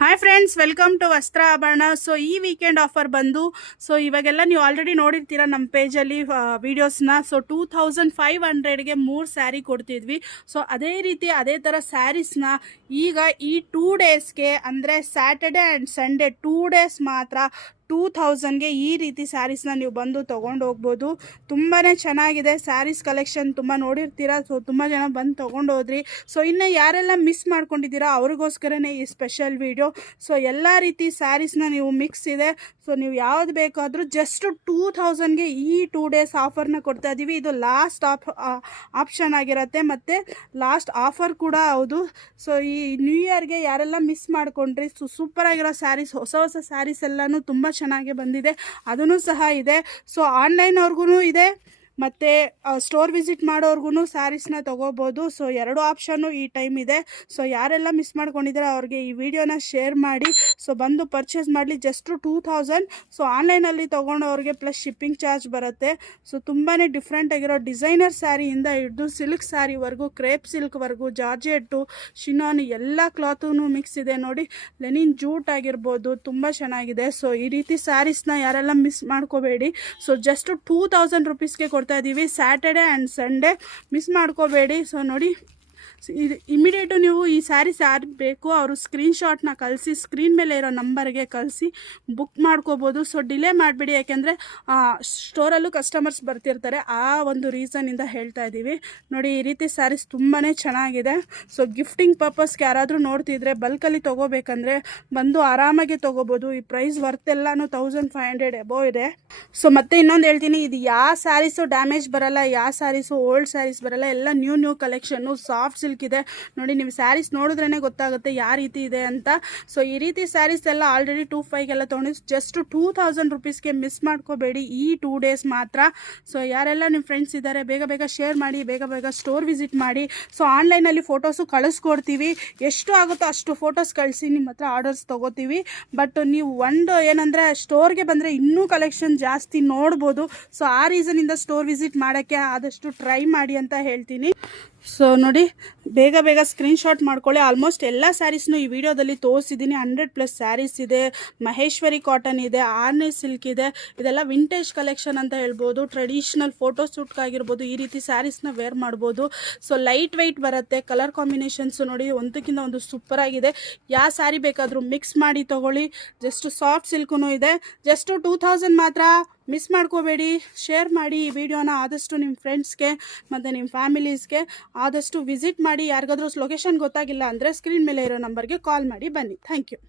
Hi friends, welcome to ವಸ್ತ್ರ ಆಭರಣ. So ಈ ವೀಕೆಂಡ್ ಆಫರ್ ಬಂದು ಸೊ ಇವಾಗೆಲ್ಲ ನೀವು ಆಲ್ರೆಡಿ ನೋಡಿರ್ತೀರ ನಮ್ಮ ಪೇಜಲ್ಲಿ ವೀಡಿಯೋಸ್ನ. ಸೊ 2500ಗೆ 3 ಸ್ಯಾರಿ ಕೊಡ್ತಿದ್ವಿ. ಸೊ ಅದೇ ರೀತಿ ಅದೇ ಥರ ಸ್ಯಾರೀಸ್ನ ಈಗ ಈ 2 ಡೇಸ್ಗೆ ಅಂದರೆ ಸ್ಯಾಟರ್ಡೆ ಆ್ಯಂಡ್ ಸಂಡೇ 2 ಡೇಸ್ ಮಾತ್ರ 2000ಗೆ ಈ ರೀತಿ ಸ್ಯಾರೀಸ್ನ ನೀವು ಬಂದು ತೊಗೊಂಡು ಹೋಗ್ಬೋದು. ತುಂಬಾ ಚೆನ್ನಾಗಿದೆ ಸ್ಯಾರೀಸ್ ಕಲೆಕ್ಷನ್, ತುಂಬ ನೋಡಿರ್ತೀರ. ಸೊ ತುಂಬ ಜನ ಬಂದು ತೊಗೊಂಡು ಹೋದ್ರಿ. ಸೊ ಇನ್ನು ಯಾರೆಲ್ಲ ಮಿಸ್ ಮಾಡ್ಕೊಂಡಿದ್ದೀರಾ ಅವ್ರಿಗೋಸ್ಕರನೇ ಈ ಸ್ಪೆಷಲ್ ವೀಡಿಯೋ. ಸೊ ಎಲ್ಲ ರೀತಿ ಸ್ಯಾರೀಸ್ನ ನೀವು ಮಿಕ್ಸ್ ಇದೆ. ಸೊ ನೀವು ಯಾವ್ದು ಬೇಕಾದರೂ ಜಸ್ಟ್ 2000ಗೆ ಈ 2 ಡೇಸ್ ಆಫರ್ನ ಕೊಡ್ತಾ ಇದ್ದೀವಿ. ಇದು ಲಾಸ್ಟ್ ಆಪ್ಷನ್ ಆಗಿರುತ್ತೆ ಮತ್ತು ಲಾಸ್ಟ್ ಆಫರ್ ಕೂಡ ಹೌದು. ಸೊ ಈ ನ್ಯೂ ಇಯರ್ಗೆ ಯಾರೆಲ್ಲ ಮಿಸ್ ಮಾಡ್ಕೊಂಡ್ರಿ, ಸೊ ಸೂಪರಾಗಿರೋ ಸ್ಯಾರೀಸ್, ಹೊಸ ಹೊಸ ಸ್ಯಾರೀಸ್ ಎಲ್ಲನೂ ತುಂಬ ಚೆನ್ನಾಗಿ ಬಂದಿದೆ, ಅದೂ ಸಹ ಇದೆ. ಸೊ ಆನ್ಲೈನ್ ಅವ್ರಿಗೂ ಇದೆ ಮತ್ತು ಸ್ಟೋರ್ ವಿಸಿಟ್ ಮಾಡೋರ್ಗು ಸ್ಯಾರೀಸ್ನ ತೊಗೋಬೋದು. ಸೊ 2 ಆಪ್ಷನ್ನು ಈ ಟೈಮ್ ಇದೆ. ಸೊ ಯಾರೆಲ್ಲ ಮಿಸ್ ಮಾಡ್ಕೊಂಡಿದ್ದಾರೆ ಅವ್ರಿಗೆ ಈ ವಿಡಿಯೋನ ಶೇರ್ ಮಾಡಿ ಸೊ ಬಂದು ಪರ್ಚೇಸ್ ಮಾಡಲಿ. ಜಸ್ಟು 2000. ಸೊ ಆನ್ಲೈನಲ್ಲಿ ತೊಗೊಂಡವ್ರಿಗೆ ಪ್ಲಸ್ ಶಿಪ್ಪಿಂಗ್ ಚಾರ್ಜ್ ಬರುತ್ತೆ. ಸೊ ತುಂಬಾ ಡಿಫ್ರೆಂಟ್ ಆಗಿರೋ ಡಿಸೈನರ್ ಸ್ಯಾರಿಯಿಂದ ಹಿಡಿದು ಸಿಲ್ಕ್ ಸ್ಯಾರಿವರೆಗೂ, ಕ್ರೇಪ್ ಸಿಲ್ಕ್ವರೆಗೂ, ಜಾರ್ಜೆಟ್ಟು, ಶಿನಾನ್ ಎಲ್ಲ ಕ್ಲಾತೂ ಮಿಕ್ಸ್ ಇದೆ ನೋಡಿ. ಲೆನಿನ್ ಜೂಟ್ ಆಗಿರ್ಬೋದು, ತುಂಬ ಚೆನ್ನಾಗಿದೆ. ಸೊ ಈ ರೀತಿ ಸ್ಯಾರೀಸ್ನ ಯಾರೆಲ್ಲ ಮಿಸ್ ಮಾಡ್ಕೋಬೇಡಿ. ಸೊ ಜಸ್ಟ್ 2000 ರುಪೀಸ್ಗೆ ಕೊಡ್ತಾ ಇದ್ದೀವಿ ಸ್ಯಾಟರ್ಡೆ ಆ್ಯಂಡ್ ಸಂಡೇ. ಮಿಸ್ ಮಾಡ್ಕೋಬೇಡಿ. ಸೊ ನೋಡಿ, ಇದು ಇಮಿಡಿಯೇಟು ನೀವು ಈ ಸ್ಯಾರೀಸ್ ಯಾರು ಬೇಕು ಅವರು ಸ್ಕ್ರೀನ್ಶಾಟ್ನ ಕಳಿಸಿ, ಸ್ಕ್ರೀನ್ ಮೇಲೆ ಇರೋ ನಂಬರ್ಗೆ ಕಳಿಸಿ ಬುಕ್ ಮಾಡ್ಕೋಬೋದು. ಸೊ ಡಿಲೇ ಮಾಡಿಬಿಡಿ, ಯಾಕೆಂದರೆ ಸ್ಟೋರಲ್ಲೂ ಕಸ್ಟಮರ್ಸ್ ಬರ್ತಿರ್ತಾರೆ. ಆ ಒಂದು ರೀಸನಿಂದ ಹೇಳ್ತಾ ಇದ್ದೀವಿ. ನೋಡಿ, ಈ ರೀತಿ ಸ್ಯಾರೀಸ್ ತುಂಬಾ ಚೆನ್ನಾಗಿದೆ. ಸೊ ಗಿಫ್ಟಿಂಗ್ ಪರ್ಪಸ್ಗೆ ಯಾರಾದರೂ ನೋಡ್ತಿದ್ರೆ ಬಲ್ಕಲ್ಲಿ ತೊಗೋಬೇಕಂದ್ರೆ ಬಂದು ಆರಾಮಾಗಿ ತೊಗೋಬೋದು. ಈ ಪ್ರೈಸ್ ವರ್ತ್ ಎಲ್ಲನೂ 1500 ಎಬೋ ಇದೆ. ಸೊ ಮತ್ತೆ ಇನ್ನೊಂದು ಹೇಳ್ತೀನಿ, ಇದು ಯಾವ ಸ್ಯಾರೀಸು ಡ್ಯಾಮೇಜ್ ಬರಲ್ಲ, ಯಾವ ಸ್ಯಾರೀಸು ಓಲ್ಡ್ ಸ್ಯಾರೀಸ್ ಬರಲ್ಲ, ಎಲ್ಲ ನ್ಯೂ ಕಲೆಕ್ಷನ್ನು, ಸಾಫ್ಟ್ ಸಿಲ್ಕ್ ಇದೆ ನೋಡಿ. ನೀವು ಸ್ಯಾರೀಸ್ ನೋಡಿದ್ರೇ ಗೊತ್ತಾಗುತ್ತೆ ಯಾವ ರೀತಿ ಇದೆ ಅಂತ. ಸೊ ಈ ರೀತಿ ಸ್ಯಾರೀಸ್ ಎಲ್ಲ ಆಲ್ರೆಡಿ 2500 ತೊಗೊಂಡು ಜಸ್ಟ್ 2000 ರುಪೀಸ್ಗೆ ಮಿಸ್ ಮಾಡ್ಕೋಬೇಡಿ ಈ 2 ಡೇಸ್ ಮಾತ್ರ. ಸೊ ಯಾರೆಲ್ಲ ನಿಮ್ಮ ಫ್ರೆಂಡ್ಸ್ ಇದ್ದಾರೆ ಬೇಗ ಬೇಗ ಶೇರ್ ಮಾಡಿ, ಬೇಗ ಬೇಗ ಸ್ಟೋರ್ ವಿಸಿಟ್ ಮಾಡಿ. ಸೊ ಆನ್ಲೈನಲ್ಲಿ ಫೋಟೋಸು ಕಳಿಸ್ಕೊಡ್ತೀವಿ, ಎಷ್ಟು ಆಗುತ್ತೋ ಅಷ್ಟು ಫೋಟೋಸ್ ಕಳಿಸಿ ನಿಮ್ಮ ಹತ್ರ ಆರ್ಡರ್ಸ್ ತೊಗೋತೀವಿ. ಬಟ್ ನೀವು ಒಂದು ಏನಂದರೆ ಸ್ಟೋರ್ಗೆ ಬಂದರೆ ಇನ್ನೂ ಕಲೆಕ್ಷನ್ ಜಾಸ್ತಿ ನೋಡ್ಬೋದು. ಸೊ ಆ ರೀಸನಿಂದ ಸ್ಟೋರ್ ವಿಸಿಟ್ ಮಾಡೋಕ್ಕೆ ಆದಷ್ಟು ಟ್ರೈ ಮಾಡಿ ಅಂತ ಹೇಳ್ತೀನಿ. ಸೊ ನೋಡಿ, ಬೇಗ ಬೇಗ ಸ್ಕ್ರೀನ್ಶಾಟ್ ಮಾಡ್ಕೊಳ್ಳಿ. ಆಲ್ಮೋಸ್ಟ್ ಎಲ್ಲ ಸ್ಯಾರೀಸ್ನು ಈ ವಿಡಿಯೋದಲ್ಲಿ ತೋರಿಸಿದ್ದೀನಿ. 100+ ಸ್ಯಾರೀಸ್ ಇದೆ, ಮಹೇಶ್ವರಿ ಕಾಟನ್ ಇದೆ, ಆರ್ನೆ ಸಿಲ್ಕ್ ಇದೆ. ಇದೆಲ್ಲ ವಿಂಟೇಜ್ ಕಲೆಕ್ಷನ್ ಅಂತ ಹೇಳ್ಬೋದು. ಟ್ರೆಡಿಷ್ನಲ್ ಫೋಟೋ ಶೂಟ್ಗಾಗಿರ್ಬೋದು ಈ ರೀತಿ ಸ್ಯಾರೀಸ್ನ ವೇರ್ ಮಾಡ್ಬೋದು. ಸೊ ಲೈಟ್ ವೆಯ್ಟ್ ಬರುತ್ತೆ, ಕಲರ್ ಕಾಂಬಿನೇಷನ್ಸು ನೋಡಿ ಒಂದಕ್ಕಿಂತ ಒಂದು ಸೂಪರಾಗಿದೆ. ಯಾವ ಸ್ಯಾರಿ ಬೇಕಾದರೂ ಮಿಕ್ಸ್ ಮಾಡಿ ತೊಗೊಳ್ಳಿ. ಜಸ್ಟ್ ಸಾಫ್ಟ್ ಸಿಲ್ಕೂ ಇದೆ. ಜಸ್ಟು 2000 ಮಾತ್ರ. ಮಿಸ್ ಮಾಡ್ಕೋಬೇಡಿ. ಶೇರ್ ಮಾಡಿ ಈ ವಿಡಿಯೋನ ಆದಷ್ಟು ನಿಮ್ಮ ಫ್ರೆಂಡ್ಸ್ಗೆ ಮತ್ತು ನಿಮ್ಮ ಫ್ಯಾಮಿಲೀಸ್ಗೆ ಆದಷ್ಟು ವಿಸಿಟ್ ಮಾಡಿ. ಯಾರಿಗಾದ್ರೂ ಲೊಕೇಶನ್ ಗೊತ್ತಾಗಿಲ್ಲ ಅಂದರೆ ಸ್ಕ್ರೀನ್ ಮೇಲೆ ಇರೋ ನಂಬರ್ಗೆ ಕಾಲ್ ಮಾಡಿ ಬನ್ನಿ. Thank you.